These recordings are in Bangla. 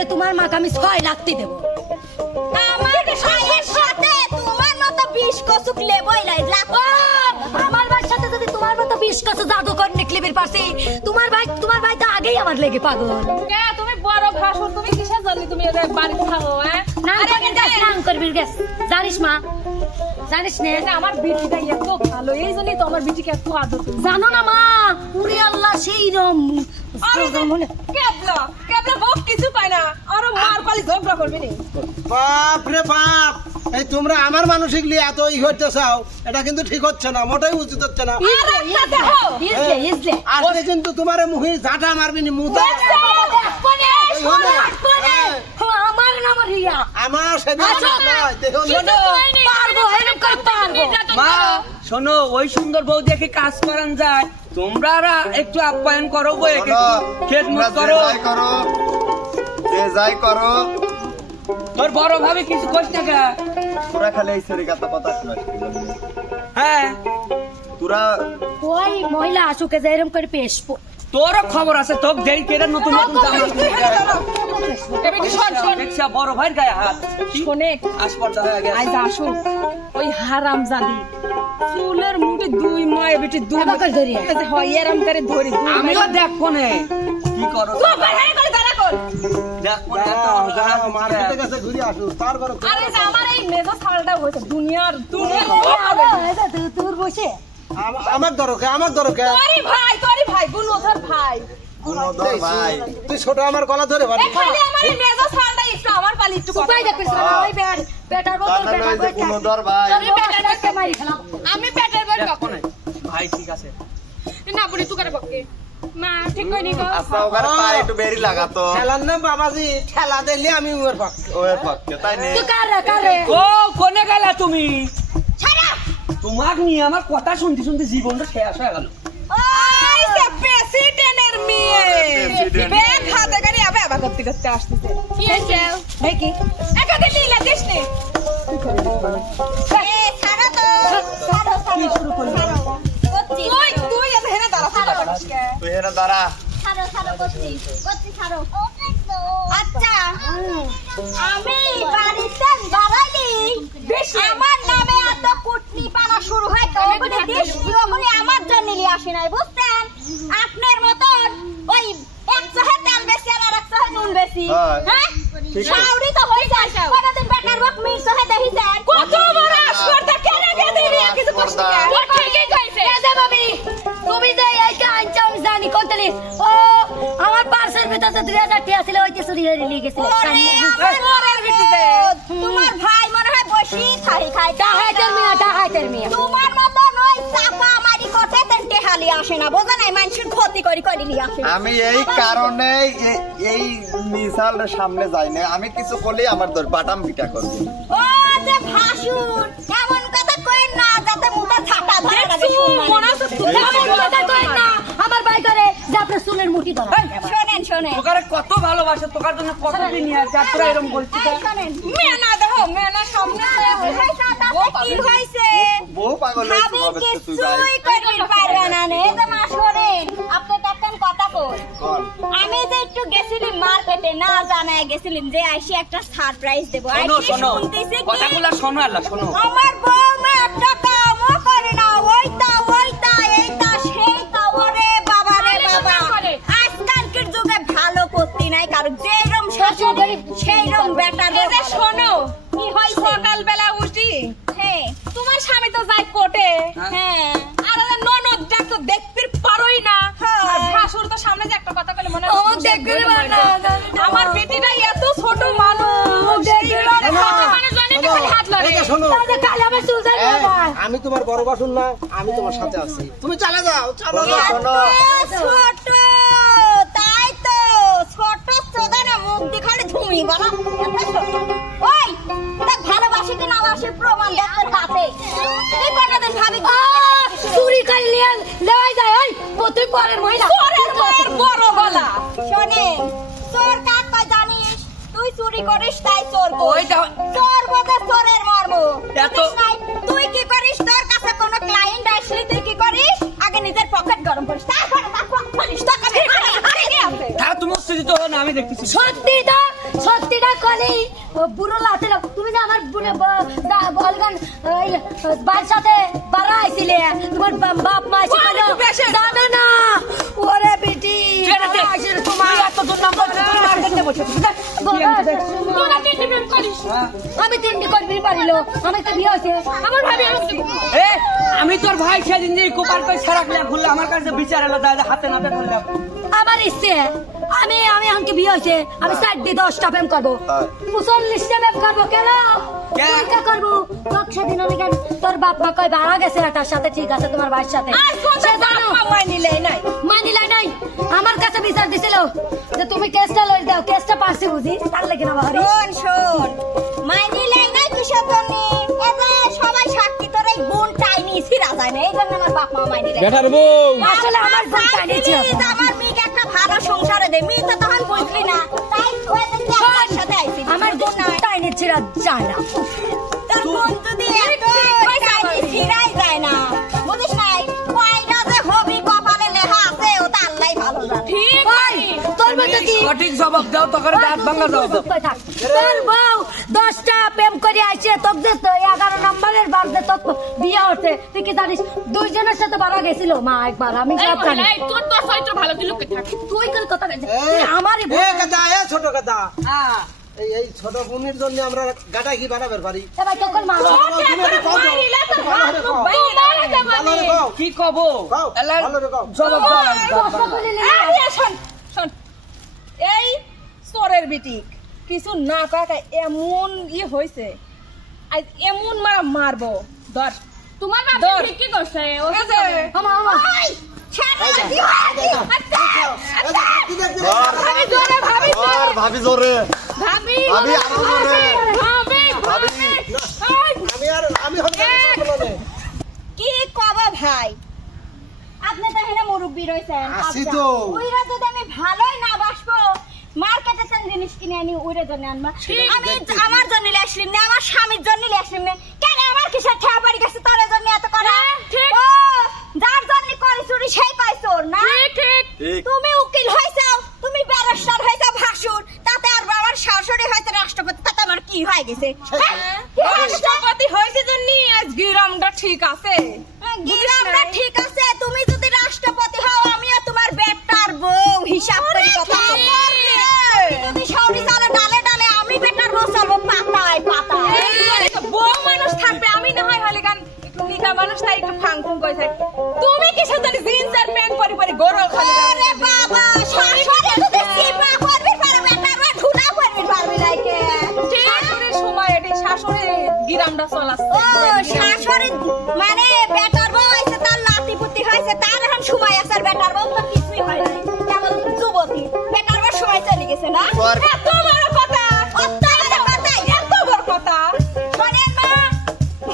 তাইলে তোমার মাকে আমি 6 লাখ দেব। আমার ভাইয়ের সাথে তোমার মতো 20 কচুক লেবই লাইলা। আমার ভাইয়ের সাথে যদি তোমার মতো 20 কচু জাদুকর নিকলিবির পাশে, তোমার ভাই তো আগেই আমার লেগে পাগল। কে তুমি বড় ভাষণ, তুমি কিসের জন্য তুমি এর বাড়ি থাকো? হ্যাঁ নাম করবি গেস, জানিস মা, জানিস না আমার বিটিটা এত ভালো, এই জন্যই তো আমার বিটিকে এত আদর করি। জানো না মা, উনি আল্লাহ সেই কেবলা কেবলা বক কিছু পায় না, আর মার পালি ঝগড়া করবি নি। বাপ রে বাপ, এই তোমরা আমার মানসিক নিয়ে এত ই হইতে চাও, এটা কিন্তু ঠিক হচ্ছে না, মোটেই উচিত হচ্ছে না। আজকে কিন্তু তোমার মুখে ঝাঁটা মারবি নি, মুতা আমার নাম রিয়া। আমার সেদিন মা শোনো, ওই সুন্দর বউ দেখে কাজ করান যায়, তোমরা একটু আপ্যায়ন করো, খেদমত করো, যে যাই করো। তোর বড় ভাবে কিছু করিস না কে? তোরা খালি এই সেরি কথা কথা শুনাস। হ্যাঁ তোরা ওই মহিলা আসুকে যে এরকম করে পেশ তোরও খবর আছে, তোর দেরি কেটে নতুন নতুন জামা দেখছি বড় ভাইয়ের গায়ে হাত শোনে আসপর্দা হয়ে গেছে। আজ আসুক ওই হারাম জাদি চুলের মুঠে 2 মায়ে বেটি 2 এবাকার ধরি। হয় এরম করে ধরি। আমিও দেখবো নে কি করো, তো বাইরে করে দাঁড়া কর। দেখবো মার্কেটে গেছে ঘুরে আসো, তারপরে আরে যে আমার এই মেজো ছালটা হয়েছে দুনিয়ার তোর বসে আমার দরকে, আমার দরকে। তোরই ভাই গুণধর ভাই। গুণধর ভাই, তুই ছোট আমার গলা ধরে পারি। খালি আমার এই মেজো ছালটা একটু আমার পালি একটু কথা উপায় দেখছিস না ওই বেটার বদল কথা নয় যে গুণধর ভাই। বেটার মারি খেলাম। আমি পেটের বড় দেখবো না ভাই, ঠিক আছে না বলি তুই করে বকে মা ঠিক কই নি গো। আচ্ছা ওখানে পা একটু বেরি লাগাতো খেলার নাম বাবাজি, খেলা দেখলে আমি ওর পক্ষে। ওর পক্ষে, তাই নে। তুই কারে ও কোনে গেলা তুমি? তোমাক নিয়ে আমার কথা শুনতে শুনতে জীবনটা শেষ হয়ে গেল। ওই সে প্রেসিডেন্টের মেয়ে প্রেসিডেন্ট। ব্যাগ হাতে করে আবে আবে করতে করতে আসতেছে কি হইছে দেখি একাতে লীলা দিস নে এ ছাড়ো তো, ছাড়ো কি শুরু করলি? তুই এত হেনে দাঁড়া তুই করিস কে তুই হেনা দাঁড়া। ছাড়ো করছি ছাড়ো। আচ্ছা আমি বাড়িতে দাঁড়াইনি, আমার নামে এত কুটনি পানা শুরু হয় তো ওখানে দেশ ওখানে আমার জন্য নিয়ে আসি নাই, বুঝছেন? আপনার মতন ওই এক চাহে তেল বেশি আর এক চাহে নুন বেশি। হ্যাঁ, হ্যাঁ ঠিক আছে। সাউরি তো হয়ে যায়, কোনদিন বেটার বক মির চাহে দেখি যায় কত বড় আসরটা কেন গেদি রে কিছু কষ্ট কে ও ঠিকই কইছে এসে ভাবি, তুমি যে এইটা আনছো আমি জানি কোনতলি। ও আমার পার্সেল ভিতরে 3000 টাকা ছিল, ওইতে চুরি হয়ে নিয়ে গেছিল। ওরে আমার মরার ভিতরে তোমার ভাই মনে হয় বসি খাই টাহাইতের মিয়া তোমার মতো নয় চাপা মারি করতে তেন টেহালি আসে না, বোঝা নাই মানুষের ক্ষতি করি নিয়ে আসে। আমি এই কারণে এই মিসালের সামনে যাই না, আমি কিছু করলেই আমার দর বাটাম পিটা করবে। ও যে ভাসুর এমন কথা কইন না যাতে মুটা ছাটা ধরে লাগে মনে আছে তুমি এমন কথা কইন না আমার ভাই করে যে আপনার চুলের মুঠি ধরা। শোনেন তোকারে কত ভালোবাসে, তোকার জন্য কত দিন নিয়ে আসছে, আর তোরা এরকম বলছিস এই শোনেন মেনা দেখো মেনা সামনে কি হইছে বউ পাগল হয়েছে আমি ভাবে তুই কিছুই ভাই। করতে পারবে না নে যে মা শোনেন আপনাকে একটা কথা কই। কোন? আমি যে একটু গেছিলাম মার্কেটে, না জানায় গেছিলাম যে আইসি একটা সারপ্রাইজ দেব। শোনো আইসি শোনো শুনতেছি কি কথাগুলো শোনো, আল্লাহ শোনো। আমার বউ মে একটা কামও করে না, ওইটা এইটা সেইটা, ওরে বাবা রে বাবা। আজকালকের যুগে ভালো করতে নাই কারণ যেরকম শাশুড়ি সেইরকম বেটার এই যে শোনো কি হইছে? সকালবেলা উঠি হ্যাঁ তোমার স্বামী তো যায় কোটে, হ্যাঁ আর ননদ যাক তো দেখতে পারোই না, হ্যাঁ। আর ভাসুর তো সামনে যে একটা কথা বলে মনে হয় ও দেখতে পারে না। আমার বেটিটা এত ছোট মানুষ মানে জানি না খালি হাত লড়ে। এই যে শোনো, তাহলে কাল আমার চুল যাবে এই, না। আমি তোমার বড় বাসুন না, আমি তোমার সাথে আছি, তুমি চালা যাও, চালা যাও। শোনো, ছোট তাই তো ছোট চোদানা মুখ দেখালে ধুমি বলো ওই তা ভালোবাসি কি না বাসি প্রমাণ দেখতে হাতে এই কটাদিন ভাবি চুরি করে নিয়ে লেওয়াই যায়। ওই তুই পরের মহিলা পরের মায়ের বড় গলা শোনে চোর কাক কয় জানিস, তুই চুরি করিস তাই চোর ওই করিস, যা- চোর বকে চোরের মর্ম। এত- বুঝিস নাই? তুই কি করিস, তোর কাছে কোনো ক্লায়েন্ট আসলে তুই কি করিস, আগে নিজের পকেট গরম করিস, তারপরে তার পকেট করিস, তোর কাছে আছে হ্যাঁ তুমি উত্তেজিত হো না, আমি দেখতেছি। সত্যিটা কলি বুড়ো লাতে তুমি যে আমার বুড়ো বলগান বাড়ির সাথে বাড়া আইছিলে তোমার বাপ মা ছিল জানো না ওরে বেটি তোমার এত দূর নাম্বার আমি তিনটি করবি পারিল আমি তো বিয়ে হয়েছে আমার ভাবি আমি তোর ভাই সেদিন দিয়ে কোপার করে সারাকলে ভুললে আমার কাছে বিচার এলো দাদা হাতে নাতে ধরলাম। আমার ইচ্ছে আমি আমাকে বিয়ে হয়েছে আমি 10টা প্রেম করবো 40টা প্রেম করবো কেন করবো সেদিন কেন তোর বাপ মা কয় বাড়া গেছে তার সাথে ঠিক আছে তোমার ভাইয়ের সাথে মানিলে নাই আমার কাছে বিচার দিছিল যে তুমি কেসটা লই দাও কেসটা পারছি বুঝি তার লাগে না বাহারি শোন মাইনিলে নাই কিসের জন্য সবাই সাক্ষী তোর এই গুণ টাইনি ছিড়া যায় না এই জন্য আমার বাপ মা মাইনিলে বেটার বউ আসলে আমার গুণ টাইনি ছিল আমার মেয়েকে একটা ভালো সংসারে দে মেয়ে তো তখন বুঝলি না তাই তোর সাথে আইছি আমার গুণ টাইনি ছিল যায় না তোর গুণ যদি এত টাইনি ছিড়াই যায় না বুঝিস নাই কয়টা যে হবি কপালে লেখা আছে ও তো আল্লাহই ভালো জানে ঠিক ভাই তোর মতো কি সঠিক জবাব দাও তখন দাঁত ভাঙা দাও। তোর বউ 10টা প্রেম করে আইছে তোর যে 11 নম্বরের বাড়তে তোর বিয়ে হচ্ছে তুই কি জানিস দুইজনের সাথে বাড়া গেছিল মা একবার আমি সব জানি তোর তো চরিত্র ভালো তুই লোকে থাক তুই কোন কথা আমারই গাদা ছোট গাদা হ্যাঁ এই ছোট বোনের জন্য আমরা গাটা কি বানাবার পারি ভাই তখন মা কি কব জবাব দাও। শোন শোন এই চোরের বিটিক কিছু না কাকা এমন হয়েছে আজ এমন মারবো ধর তোমার বাবা কি করছে ও আমা আমা ভাবি জোরে ভাবি ভাবি জোরে ভাবি ভাবি আরো জোরে ভাবি ভাবি কি কব ভাই আপনি তো এখানে মুরব্বি রয়েছেন আছি তো। ওইরা যদি আমি ভালোই না বাসবো মার্কেটে সেন জিনিস কিনে আনি ওইরা জন্য আনবা আমি আমার জন্য লেসলিম না আমার স্বামীর জন্য লেসলিম না কেন আমার কিসের ঠেয়া বাড়ি গেছে তোর জন্য এত করা ঠিক। ও যার জন্য করি চুরি সেই পাইছো না ঠিক ঠিক তুমি উকিল হইছো তুমি ব্যারিস্টার হইছো ভাসুর তাতে আর বাবার শাশুড়ি হইছে রাষ্ট্রপতি তাতে আমার কি হয়ে গেছে রাষ্ট্রপতি হয়েছে জন্য আজ গ্রামটা ঠিক আছে গিরামটা ঠিক আছে তুমি যদি রাষ্ট্রপতি হও আমিও তোমার বেটার বউ হিসাব করে কথা বলবো তুমি শাউরি চালে ডালে ডালে আমি বেটার বউ চলবো পাতায় পাতায় বউ মানুষ থাকবে আমি না হয় হলে গান একটু নিকা মানুষ তাই একটু ফাং ফুং কইছে তুমি কি সাথে জিন্স আর প্যান্ট পরি পরি গরল খালি আরে বাবা শাশুড়ি যদি সিপা করবি পারবে বেটার বউ ঠুনা করবি পারবি লাইকে শাশুড়ির সময় এটি শাশুড়ি গ্রামটা চলাচ্ছে ও শাশুড়ি মানে বেটার বউ হইছে তার লাতিপুতি হইছে তার এখন সময় আছে আর বেটার বউ তো কিছুই হয় না কেবল যুবতী বেটার বউ সময় চলে গেছে না এত বড় কথা অত্যাচার কথাই এত বড় কথা শোনেন মা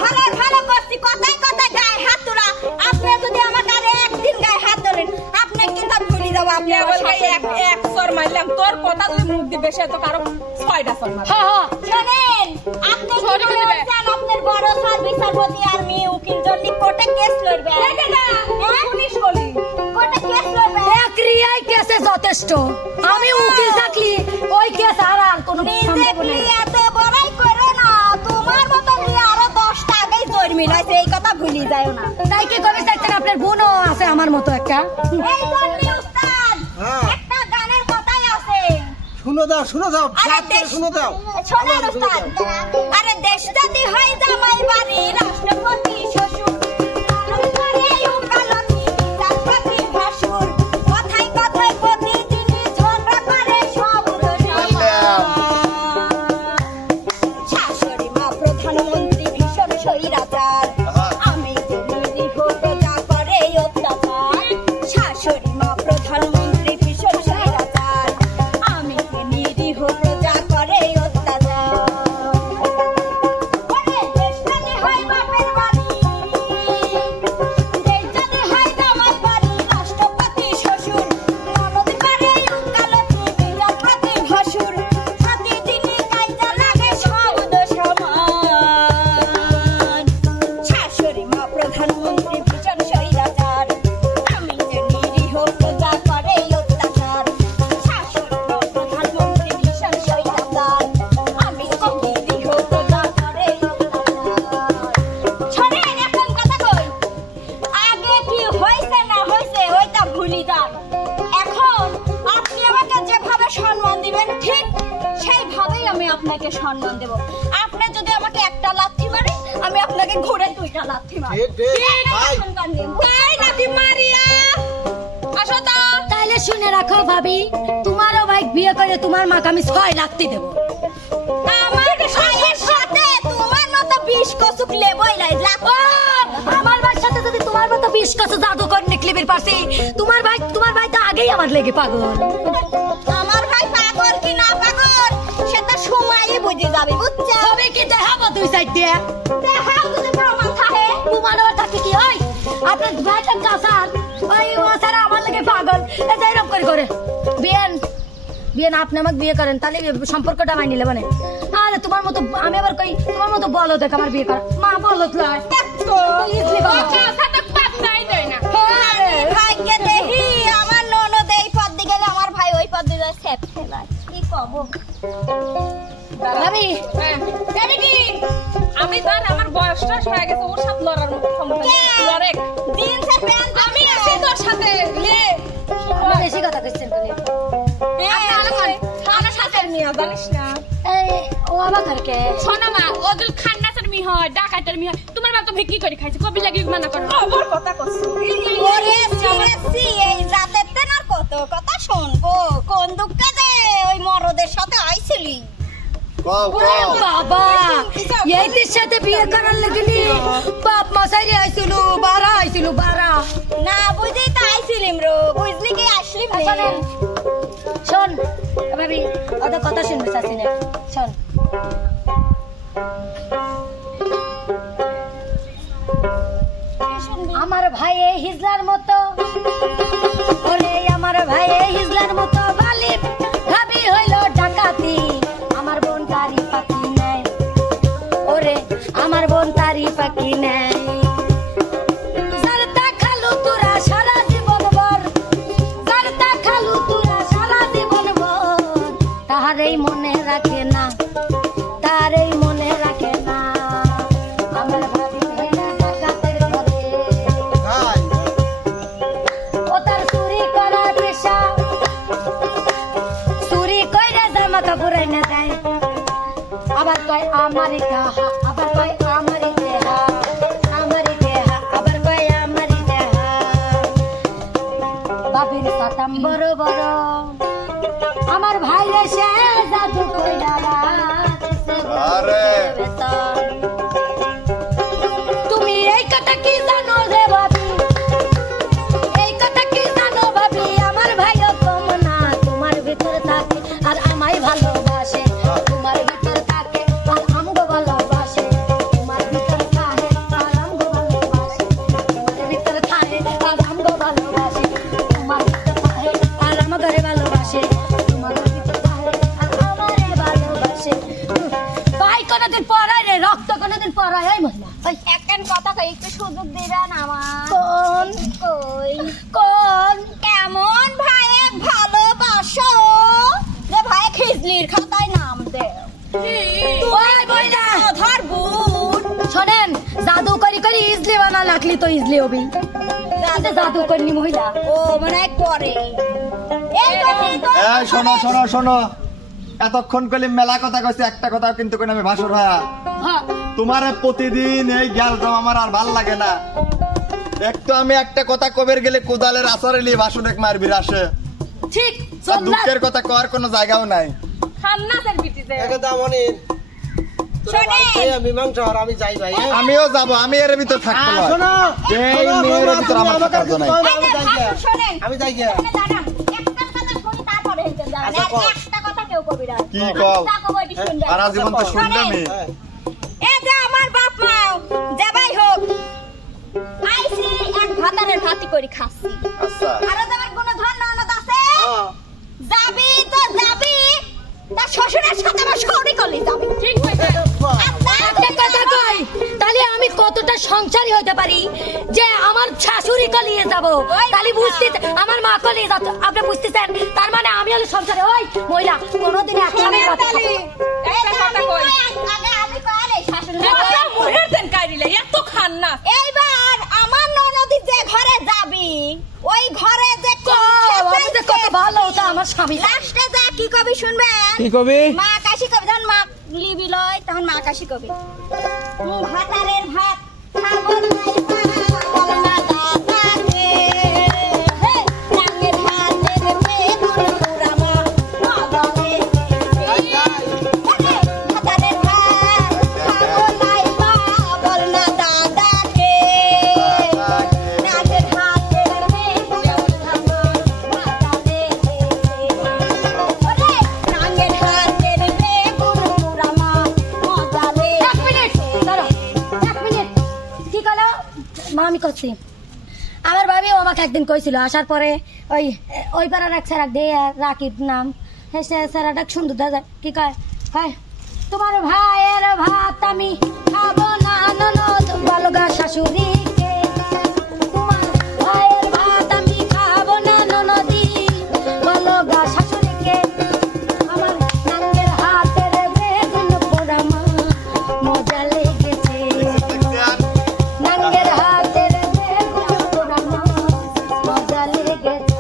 ভালো ভালো করছি কথাই কথাই গায়ে হাত তোলা আপনি যদি আমার গায়ে একদিন গায়ে হাত ধরেন আপনি কিন্তু ভুলে যাবো আপনি আমার কেবল ভাই এক সর মারলাম তোর কথা তুই মুখ দিয়ে বেশি এত কারো 6টা সর মার হ্যাঁ হ্যাঁ শোনেন আপনি কি ছোট করে মনে হচ্ছেন আপনার বড় স্যার বিচারপতি আর মেয়ে উকিল জন্য কোর্টে কেস লড়বে পুলিশ কলি কোর্টে কেস লড়বে ক্রিয়ায় কেসে যথেষ্ট আমি উকিল থাকলি ওই কেস আর কোনো সম্ভব নিজে নেই এত বড়াই করো না তোমার মতো নিয়ে আরো 10টা আগেই জোর মিলাইছে এই কথা ভুলি যাও না তাই কি করে দেখছেন আপনার বোনও আছে আমার মতো একটা এই জন্য উস্তাদ হ্যাঁ। একটা গানের কথাই আছে শুনো দাও আরে দেশ শুনো দাও শোনেন উস্তাদ আরে দেশ যদি হয় জামাই বাড়ি রাষ্ট্রপতি শ্বশুর করে উকালতি রাষ্ট্রপতি ভাসুর কথাই কথাই প্রতিদিনই ঝগড়া করে সব শাশুড়ি মা প্রধানমন্ত্রী ভীষণ স্বৈরাচার আমি নিরীহ প্রজা করে অত্যাচার শাশুড়ি মা প্রধানমন্ত্রী ভীষণ স্বৈরাচার আমি নিরীহ প্রজা করে অত্যাচার ওরে দেশটাকে হয় বাপের বাড়ি আপনাকে সম্মান দেব। আপনি যদি আমাকে একটা লাথি মারে, আমি আপনাকে ঘুরে 2টা লাথি মারব। ঠিক, ঠিক, ভাই। তাই নাকি মারিয়া আসো তো তাইলে শুনে রাখো ভাবি, তোমারও ভাই বিয়ে করে তোমার মাকে আমি 6 লাখ দেবো। আমার ভাইয়ের সাথে তোমার মতো 20 কচুক লেবই নাই লাখ। আমার ভাইয়ের সাথে যদি তোমার মতো 20 কাছে জাদুকর নিকলিবির পারছি, তোমার ভাই তো আগেই আমার লেগে পাগল। আমার ভাই পাগল কি না পাগল সেটা সময়ই বুঝে যাবে, বুঝছো? তবে কি দেখাবো দুই সাইড দিয়ে? দেখাও যদি প্রমাণ থাকে। তোমার আবার থাকতে কি হয়? আপনার ভাইটার কাছার ওই ও সারা আমার লেগে পাগল। এই যে এরকম করে বিয়েন আপনি আমাকে বিয়ে করেন, তাহলে সম্পর্কটা মাই নিলে মানে। আরে তোমার মতো আমি আবার কই তোমার মতো বলো দেখ আমার বিয়ে করা। মা বলো তো ইজলি বাবা। সাথে পাত্তাই দেয় না। ভাইকে দেখি আমার ননদ এই পথ দিকে গেলে আমার ভাই ওই পথ দিকে খেপ খেলায়। কি কব? ভাবি হ্যাঁ আমি কি আমি জান আমার বয়সটা হয়ে গেছে, ওর সাথে লড়ার মতো ক্ষমতা নেই। লড়ে জিন্সের প্যান্ট আমি আছি তোর সাথে লে আপনি বেশি কথা কইছেন বলে। আমার সাথে নিয়ে জানিস না এই ও আবার কারকে শোনো মা, ওদুল খান্নাসের মি হয়, ডাকাতের মি হয়, তোমার মা তো ভিক্ষি করে খাইছে, কবি লাগি মানা করো। ওর কথা কইছো ওরে সিরিয়াসলি এই রাতের তেনার কত কথা শুনবো। কোন দুঃখে যে ওই মরদের সাথে আইছিলি? কও ওরে কও বাবা, এইটির সাথে বিয়ে করার লাগলি বাপ মশাই আইছিল, বারা আইছিল বারা। না বুঝেই তো আইছিলিম রো, বুঝলি কি আসলিম রে? শোনেন শোন ভাবি, ওদের কথা শুনবে চাচ্ছি না। শোন আমার ভাই এই হিজলার মতো, ওরে আমার ভাই এই হিজলার মতো বালিম ভাবি হইল ডাকাতি। আমার বোন তারি পাখি নাই, ওরে আমার বোন তারি পাখি নাই। জারতা খালু তোরা সারা জীবন ভর, জারতা খালু তোরা সারা জীবন ভর, তাহারেই মনে রাখে না, তাহারেই মনে রাখে না। আমার ভাবি হইল ডাকাতের ঘরে, ভাই, ও তার চুরি করার পেশা, চুরি কইরা জামা কাপড় এনে দেয়, আবার কয় আমারই কাহা, আবার কয় আমারই দেহা, আমারই দেহা, আবার কয় আমারই দেহা। বাবির সাতাম বড় বড়, আমার ভাই এসে জাদু কইরা রাখছে আরে। বেতন। তুমি এই কথা কি জানো রে ভাবি, এই কথা কি জানো ভাবি? আমার ভাইও কম না, তোমার ভিতর থাকে আর আমায় ভালোবাসে, তোমার ভিতর থাকে আর আমগো ভালোবাসে, তোমার ভিতর থাকে আর আমগো ভালোবাসে, তোমার ভিতর থাকে আর আমগো ভালোবাসে, তোমার ভিতর থাকে আর আমারে ভালোবাসে, তোমার ভিতর থাকে আর আমারে ভালোবাসে। ভাই কোনদিন পড়ায় রে, রক্ত কোনদিন পড়ায় এই মহিলা। ওই একখান কথা কই, একটু সুযোগ দিবেন আমার? কোন কই কোন কেমন ভাইয়ে ভালোবাসো যে ভাই খিজলির খাতায় নাম দে। ওই মহিলা ধর বুট শোনেন, জাদু করি করি ইজলি বানা লাগলি তো ইজলি হবি। জাদু করনি মহিলা। ও মনে হয় করে এই তো এই তো এই শোনো শোনো শোনো, এতক্ষণ কইলি মেলা কথা কইছি, একটা কথা কিন্তু কই আমি ভাসুর হয়া হ্যাঁ তোমার প্রতিদিন এই জ্ঞানটা আমার আর ভাল লাগে না। একটু আমি একটা কথা কবের গেলে কোদালের আছরে নিয়ে ভাসুর এক মারবির আসে, ঠিক আর চল না। দুঃখের কথা কওয়ার কোনো জায়গাও নাই। খান্নাসের বিটিতে একদা মনির, তোরা বাড়িতে মীমাংসা হর, আমি যাই ভাই, হ্যাঁ? আমিও যাব, আমি এর ভিতর থাকবো না। শোনো, এই শোনো, মেয়ের বৌমা, ভিতর তুমি আমার আমাকে থাকার কিছু জন্য কও না, এই আমি যে যাই ভাই, গিয়া। শোনেন আমি যাই গিয়া। এখানে দাঁড়ান, একটা কথা শুনি তারপরে হেঁটে যাবেন। আচ্ছা, আর কও। একটা কথা কেউ কবি না। কি কও? একটা কবি এটি শুনবেন। সারা জীবন তো শুনলামই। হ্যাঁ। এই যে আমার বাপ মা যে ভাই হোক আইছি এক ভাতারের ভাতি করে খাচ্ছি। আচ্ছা আরো তোমার কোনো ধন ননদ আছে? হ্যাঁ। যাবি তো যাবি, তার শ্বশুরের সাথে আমার সৌরি করলি যাবি। ঠিক হইছে। একটা কথা কই, তাহলে আমি কতটা সংসারী হতে পারি যে আমার শাশুড়ি কলিয়ে যাব, তাহলে বুঝতে আমার মা কলিয়ে যাচ্ছে, আপনি বুঝতেছেন? তার মানে আমি হলো সংসারে। ওই মহিলা কোনোদিন একসাথে কথা বলবো না। একটা কথা কই, আগে আমি কই রে শাশুড়ি। একটা মুহের দেন কাইরিলে এত খান্নাস। এইবার আমার ননদি যে ঘরে যাবি ওই ঘরে যে আমি যে কত ভালো ওটা আমার স্বামী। লাস্টে যা কি কবি শুনবেন? কি কবি? মা কাশি কবে যখন মা লিবি লয় তখন মা কাশি কবে ভাতারের ভাত খাবো নাই বল না দাদা রে হে রাঙের হাতের বেগুন পুরামা মগলে ভাতারের ভাত খাবো নাই বল না দাদা রে রাঙের হাতের বেগুন পুরামা মগলে ওরে রাঙের হাতের বেগুন পুরামা মগলে 1 মিনিট দাঁড়াও 1 মিনিট কি কলো মা আমি করছি আমার ভাবি ও আমাকে একদিন কইছিল আসার পরে ওই পাড়ার এক স্যার দিয়ে রাকিব নাম হ্যাঁ স্যারটা সুন্দর দাদা কি কয় হয় তোমার ভাইয়ের ভাত আমি খাবো না ননদ বলগা শাশুড়িকে তোমার ভাইয়ের ভাত আমি খাবো না ননদি বলগা শাশুড়িকে আমার নাঙ্গের হাতের বেগুন পোড়ামা মজা লেগেছে নাঙ্গের হাতের বেগুন পোড়ামা মজা লেগেছে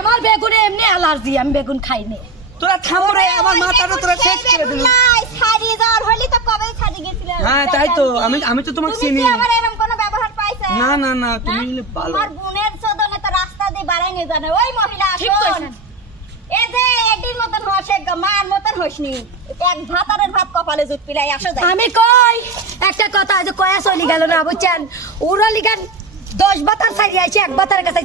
আমার বেগুনে এমনি অ্যালার্জি আমি বেগুন খাইনি তোরা থামো রে আমার মাথাটা তোরা শেষ করে দিল ছাড়ি যাওয়ার হলি তো কবে ছাড়ি গেছিলাম হ্যাঁ তাই তো আমি তো তোমাকে তুমি চিনি কি আবার এরকম কোনো ব্যবহার পাইছে না না না তুমি ভালো আমার বোনের চোদনে তো রাস্তা দিয়ে বাড়াই নিয়ে জানে ওই মহিলা ঠিক আসুন কইছেন। এই যে এটির মতন হসে মার মতন হসনি এক ভাতারের ভাত কপালে জুট পিলাই আসো যায় আমি কই একটা কথা যে কয়া চলি গেল না বুঝছেন ওরা লিগান 10 বাতার ছাড়ি আইছে এক বাতারের কাছে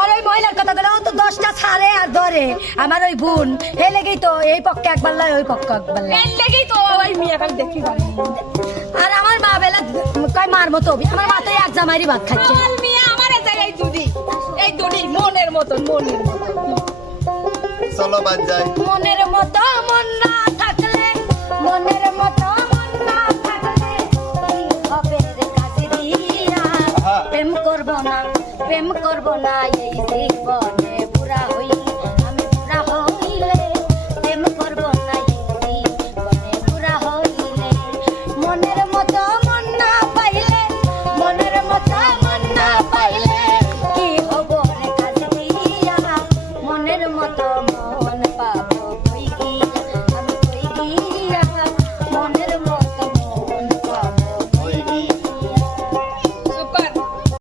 আর ওই মহিলার কথা গেল তো 10টা ছাড়ে আর ধরে আমার ওই বোন হে লেগেই তো এই পক্ষে একবার লয় ওই পক্ষে একবার লয়। এর লেগেই তো ওই মিয়াকাল দেখি ভালো আর আমার মা বেলা কয় মার মতো আমার মা তো এক জামাইরই ভাত খাচ্ছে চল মিয়া আমার এই দুদি মনের মতন চলো বাদ যাই মনের মতো মন না থাকলে মনের মতো মন না থাকলে কি হবে রে কাজরিয়া আহা। প্রেম করব না